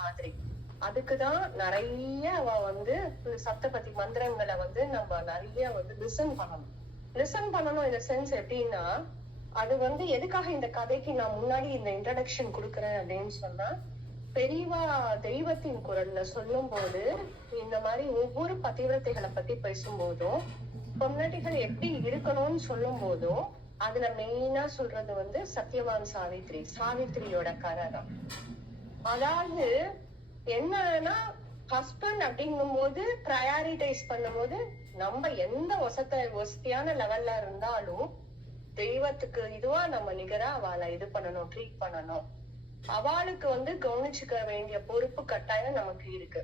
மாதிரி. அதுக்குதான் நிறைய அவ வந்து சப்தபதி மந்திரங்களை வந்து நம்ம நிறைய வந்து லிசன் பண்ணணும் இந்த சென்ஸ். எப்படின்னா, அது வந்து எதுக்காக இந்த கதைக்கு நான் முன்னாடி இந்த இன்ட்ரடக்ஷன் கொடுக்குறேன் அப்படின்னு சொன்னா, பெரியவா தெய்வத்தின் குரல்ல சொல்லும் போது இந்த மாதிரி ஒவ்வொரு பதிவிரத்தைகளை பத்தி பேசும்போதும், பொம்னாட்டிகள் எப்படி இருக்கணும்னு சொல்லும் போதும் அதுல மெயினா சொல்றது வந்து சத்யவான் சாவித்திரியோட கதை தான். அதாவது என்னன்னா, ஹஸ்பண்ட் அப்படிங்கும் போது ப்ரையாரிட்டைஸ் பண்ணும் போது நம்ம எந்த வசதியான லெவல்ல இருந்தாலும் தெய்வத்துக்கு இதுவா நம்ம நிகரா அவளை இது பண்ணணும், ட்ரீட் பண்ணணும். அவளுக்கு வந்து கவனிச்சுக்க வேண்டிய பொறுப்பு கட்டாயம் நமக்கு இருக்கு.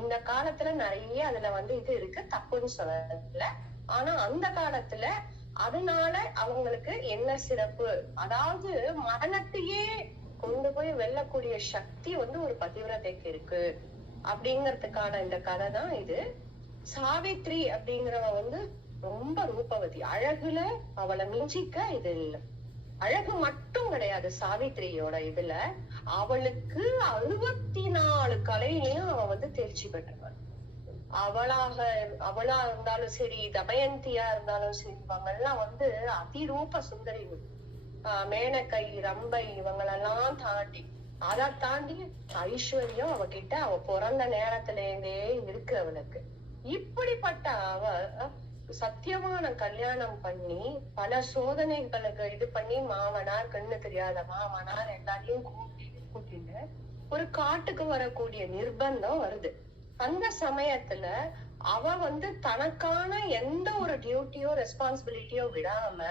இந்த காலத்துல நிறைய அதுல வந்து இது இருக்கு, தப்புன்னு சொல்லல. ஆனா அந்த காலத்துல அதனால அவங்களுக்கு என்ன சிறப்பு, அதாவது மரணத்தையே கொண்டு போய் வெல்லக்கூடிய சக்தி வந்து ஒரு பதிவிரதைக்கு இருக்கு அப்படிங்கறதுக்கான இந்த கதை தான் இது. சாவித்ரி அப்படிங்கிறவ வந்து ரொம்ப ரூபவதி, அழகுல அவளை மிஞ்சிக்க இது இல்லை. அழகு மட்டும் கிடையாது சாவித்திரியோட இதுல, அவளுக்கு 64 கலையிலையும் அவ வந்து தேர்ச்சி பெற்றவள். அவளா இருந்தாலும் சரி, தமயந்தியா இருந்தாலும் சரி, இவங்கெல்லாம் வந்து அதிரூப சுந்தரி. மேனகை, ரம்பை இவங்களெல்லாம் தாண்டி, அதை தாண்டி ஐஸ்வர்யம் அவகிட்ட அவ பிறந்த நேரத்துல இருந்தே இருக்கு அவளுக்கு. இப்படிப்பட்ட அவ சத்தியமான கல்யாணம் பண்ணி பல சோதனைகளுக்கு இது பண்ணி, மாமனார், கண்ணு தெரியாத மாமனார் எல்லாரையும் கூட்டிட்டு ஒரு காட்டுக்கு வரக்கூடிய நிர்பந்தம் வருது. அந்த சமயத்துல அவ வந்து தனக்கான எந்த ஒரு டியூட்டியோ ரெஸ்பான்சிபிலிட்டியோ விடாம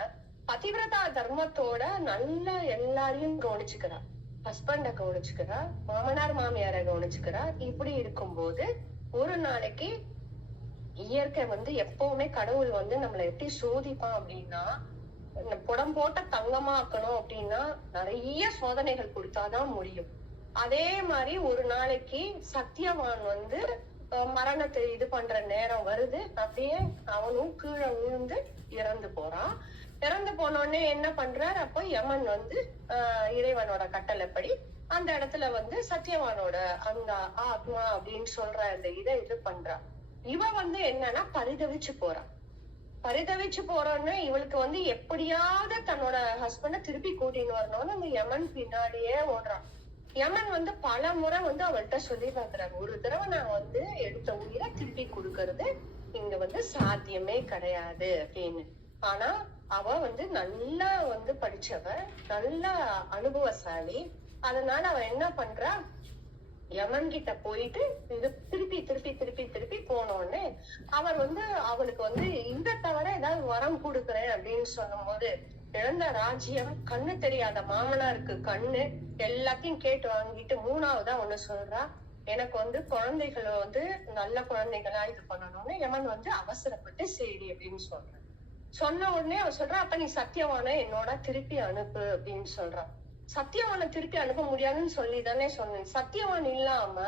பதிவிரதா தர்மத்தோட நல்ல எல்லாரையும் கவனிச்சுக்கிறா. ஹஸ்பண்ட கவனிச்சுக்கிறா, மாமனார் மாமியார கவனிச்சுக்கிறா. இப்படி இருக்கும்போது ஒரு நாளைக்கு இயற்கை வந்து எப்பவுமே கடவுள் வந்து நம்மளை எப்படி சோதிப்பான் அப்படின்னா, புடம் போட்ட தங்கமாக்கணும் அப்படின்னா நிறைய சோதனைகள் கொடுத்தாதான் முடியும். அதே மாதிரி ஒரு நாளைக்கு சத்தியவான் வந்து மரணத்தை இது பண்ற நேரம் வருது. அப்படியே அவனும் கீழே விழுந்து இறந்து போறான். இறந்து போனோடனே என்ன பண்றார், அப்போ யமன் வந்து இறைவனோட கட்டளைப்படி அந்த இடத்துல வந்து சத்தியவானோட அந்த ஆத்மா அப்படின்னு சொல்ற அந்த இதை இது பண்றா. இவ வந்து என்னன்னா பரிதவிச்சு போறோன்னு இவளுக்கு வந்து எப்படியாவது தன்னோட ஹஸ்பண்ட திருப்பி கூட்டின்னு வரணும்னு அந்த யமன் பின்னாடியே ஓடுறான். யமன் வந்து பல முறை வந்து அவள்கிட்ட சொல்லி பாக்குறாங்க, ஒரு தடவை நான் வந்து எடுத்த உயிரை திருப்பி கொடுக்கறது இங்க வந்து சாத்தியமே கிடையாது அப்படின்னு. ஆனா அவ வந்து நல்லா வந்து படிச்சவ, நல்ல அனுபவசாலி. அதனால அவ என்ன பண்றா, யமன் கிட்ட போயிட்டு இது திருப்பி போனோடனே அவர் வந்து அவளுக்கு வந்து இந்த தவிர ஏதாவது வரம் கொடுக்குறேன் அப்படின்னு சொல்லும் போது, இழந்த ராஜ்யம், கண்ணு தெரியாத மாமனாருக்கு கண்ணு, எல்லாத்தையும் கேட்டு வாங்கிட்டு மூணாவதா ஒண்ணு சொல்றா, எனக்கு வந்து குழந்தைகளை வந்து நல்ல குழந்தைகளா இது பண்ணணும்னு யமன் வந்து அவசரப்பட்டு சரி அப்படின்னு சொல்றான். சொன்ன உடனே அவ சொல்றா, அப்ப நீ சத்தியவான என்னோட திருப்பி அனுப்பு அப்படின்னு சொல்றான். சத்தியவான திருப்பி அனுப்ப முடியாதுன்னு சொல்லி தானே சொன்னேன். சத்தியவான் இல்லாம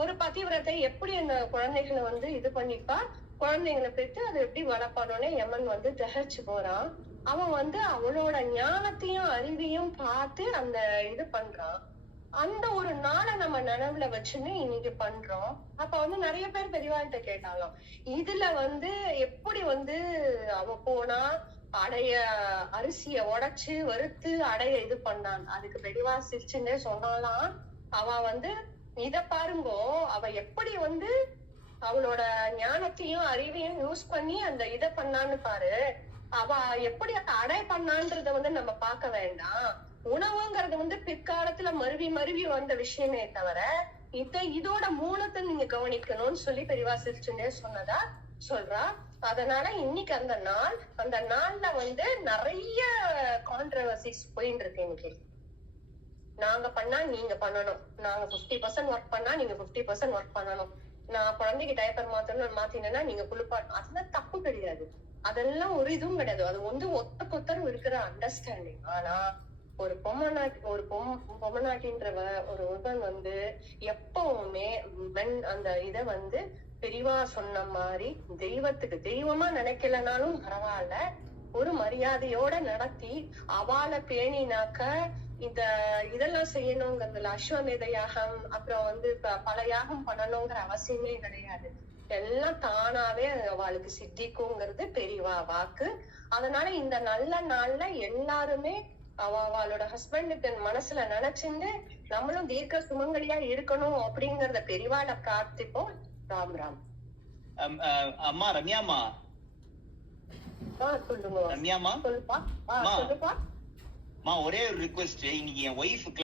ஒரு பதிவிரத்தை எப்படி அந்த குழந்தைகளை வந்து இது பண்ணிப்பா, குழந்தைங்களை பெற்று அதை எப்படி வளர்ப்பானோடனே யமன் வந்து திகச்சு போறான். அவன் வந்து அவளோட ஞானத்தையும் அறிவையும் பார்த்து அந்த இது பண்றான். அந்த ஒரு நாளை நம்ம நினைவுல வச்சுன்னு இன்னைக்கு பண்றோம். அப்ப வந்து நிறைய பேர் பெரியவாள்கிட்ட கேட்டாலும், இதுல வந்து எப்படி வந்து அவ போனா அடைய அரிசிய உடைச்சு வறுத்து அடைய இது பண்ணான். அதுக்கு பெரியவா சிரிச்சுன்னே சொன்னாலாம், அவ வந்து இத பாருங்கோ, அவ எப்படி வந்து அவளோட ஞானத்தையும் அறிவையும் யூஸ் பண்ணி அந்த இத பண்ணான்னு பாரு. அவ எப்படி அடை பண்ணான்றத வந்து நம்ம பார்க்க வேண்டாம். உணவுங்கிறது வந்து பிற்காலத்துல மருவி வந்த விஷயமே தவிர இதோட மூலத்தை நீங்க கவனிக்கணும்னு சொல்லி பெரியவா சிரிச்சுன்னே சொன்னதா சொல்றா. அதனால இன்னைக்கு அந்த நாள்ல வந்து நிறைய கான்ட்ரவர்சிஸ் போயிட்டு இருக்கு. இன்னைக்கு நாங்க பண்ணா நீங்க பண்ணணும், நாங்க 50% ஒர்க் பண்ணா நீங்க 50% ஒர்க் பண்ணணும், நான் குழந்தைக்கு டைப்பர் மாத்தினா நீங்க குளிப்பாடணும். அதெல்லாம் தப்பு கிடையாது, அதெல்லாம் ஒரு இதுவும் கிடையாது. அது வந்து ஒத்தரும் இருக்கிற அண்டர்ஸ்டாண்டிங். ஆனா ஒரு பொம்மநாட்டின்றவ ஒரு உடன் வந்து எப்பவுமே அந்த இத வந்து பெரியவா சொன்ன மாதிரி தெய்வத்துக்கு தெய்வமா நினைக்கலனாலும் பரவாயில்ல, ஒரு மரியாதையோட நடத்தி அவளை பேணினாக்க இந்த இதெல்லாம் செய்யணுங்கிறதுல அஸ்வமேத யாகம் அப்புறம் வந்து பல யாகம் பண்ணணுங்கிற அவசியமே கிடையாது. எல்லாம் தானாவே அவளுக்கு சித்திக்குங்கிறது பெரியவா வாக்கு. அதனால இந்த நல்ல நாள்ல எல்லாருமே அவளோட ஹஸ்பண்டுக்கு மனசுல நினைச்சுட்டு நம்மளும் தீர்க்க சுமங்கலியா இருக்கணும் அப்படிங்கறத பெரியவாட பிரார்த்திப்போம். ராம் ராம். அம்மா ரம்யாமா, சொல்லுங்க. ரம்யாமா சொல்லுப்பா. சொல்லுப்பா. ஒரே ஒரு ரிக்வெஸ்ட், இன்னைக்கு என் ஒய்ஃப்